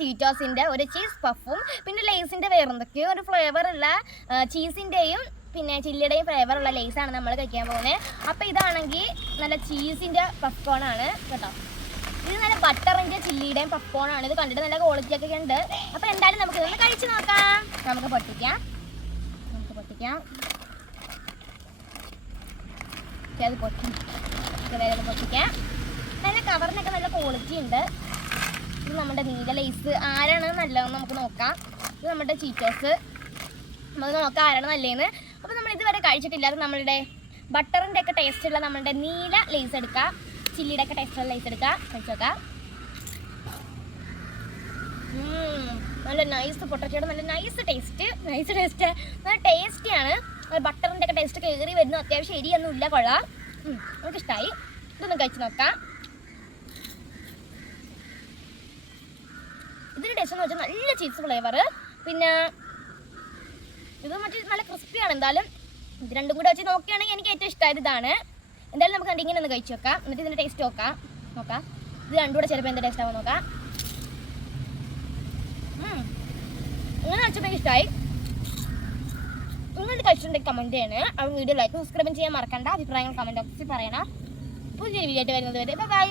ചീറ്റോസിൻ്റെ ഒരു ചീസ് പഫും പിന്നെ ലേസിൻ്റെ വേറെന്തൊക്കെയോ ഒരു ഫ്ലേവറുള്ള ചീസിൻ്റെയും പിന്നെ ചില്ലിയുടെയും ഫ്ലേവറുള്ള ലേസാണ് നമ്മൾ കഴിക്കാൻ പോകുന്നത്. അപ്പോൾ ഇതാണെങ്കിൽ നല്ല ചീസിൻ്റെ പഫ്കോണാണ് കേട്ടോ. ഇത് നല്ല ബട്ടറിൻ്റെ ചില്ലിയുടെയും പഫ്കോണാണ്. ഇത് കണ്ടിട്ട് നല്ല ക്വാളിറ്റി ഒക്കെ ഉണ്ട്. അപ്പോൾ എന്തായാലും നമുക്ക് ഇതൊന്ന് കഴിച്ച് നോക്കാം. നമുക്ക് പൊട്ടിക്കാം. അത് പൊട്ടിക്കാം. നല്ല കവറിനൊക്കെ നല്ല ക്വാളിറ്റി ഉണ്ട്. ഇത് നമ്മുടെ നീല ലേസ് ആരാണ് നല്ലതെന്ന് നമുക്ക് നോക്കാം. ഇത് നമ്മുടെ ചീറ്റോസ്. നമുക്ക് നോക്കാം ആരാണ് നല്ലതെന്ന്. അപ്പോൾ നമ്മൾ ഇതുവരെ കഴിച്ചിട്ടില്ലാതെ നമ്മളുടെ ബട്ടറിൻ്റെ ഒക്കെ ടേസ്റ്റുള്ള നമ്മളുടെ നീല ലേസ് എടുക്കാം. ചില്ലിയുടെ ഒക്കെ ടേസ്റ്റുള്ള ലേസ് എടുക്കാം. കഴിച്ച് നോക്കാം. നല്ല നൈസ് പൊട്ടറ്റോയുടെ നല്ല നൈസ് ടേസ്റ്റ് നല്ല ടേസ്റ്റിയാണ്. ബട്ടറിൻ്റെ ഒക്കെ ടേസ്റ്റ് കയറി വരുന്നു. അത്യാവശ്യം എരിയൊന്നും ഇല്ല, കൊള്ളാം. നമുക്കിഷ്ടമായി. ഇതൊന്ന് കഴിച്ച് നോക്കാം. ഇതിൻ്റെ ടേസ്റ്റ് എന്ന് വെച്ചാൽ നല്ല ചീസ് ഫ്ലേവർ. പിന്നെ ഇത് മറ്റേ നല്ല ക്രിസ്പിയാണ്. എന്തായാലും ഇത് രണ്ടും കൂടെ വെച്ച് നോക്കുകയാണെങ്കിൽ എനിക്ക് ഏറ്റവും ഇഷ്ടമായത് ഇതാണ്. എന്തായാലും നമുക്ക് ഇങ്ങനെ ഒന്ന് കഴിച്ച് നോക്കാം. എന്നിട്ട് ഇതിൻ്റെ ടേസ്റ്റ് നോക്കാം. ഇത് രണ്ടും കൂടെ ചിലപ്പോൾ എന്താ ടേസ്റ്റ് ആവാൻ നോക്കാം. ഇങ്ങനെ കഴിച്ചപ്പോൾ എനിക്ക് ഇഷ്ടമായി. നിങ്ങൾ കഴിച്ചിട്ടുണ്ടെങ്കിൽ കമൻറ്റ് ചെയ്യണേ. ആ വീഡിയോ ലൈക്ക് സബ്സ്ക്രൈബ് ചെയ്യാൻ മറക്കണ്ട. അഭിപ്രായങ്ങൾ കമൻറ്റ് ബോക്സിൽ പറയണം. പുതിയൊരു വീഡിയോ ആയിട്ട് വരുന്നത് വരെ ബൈ.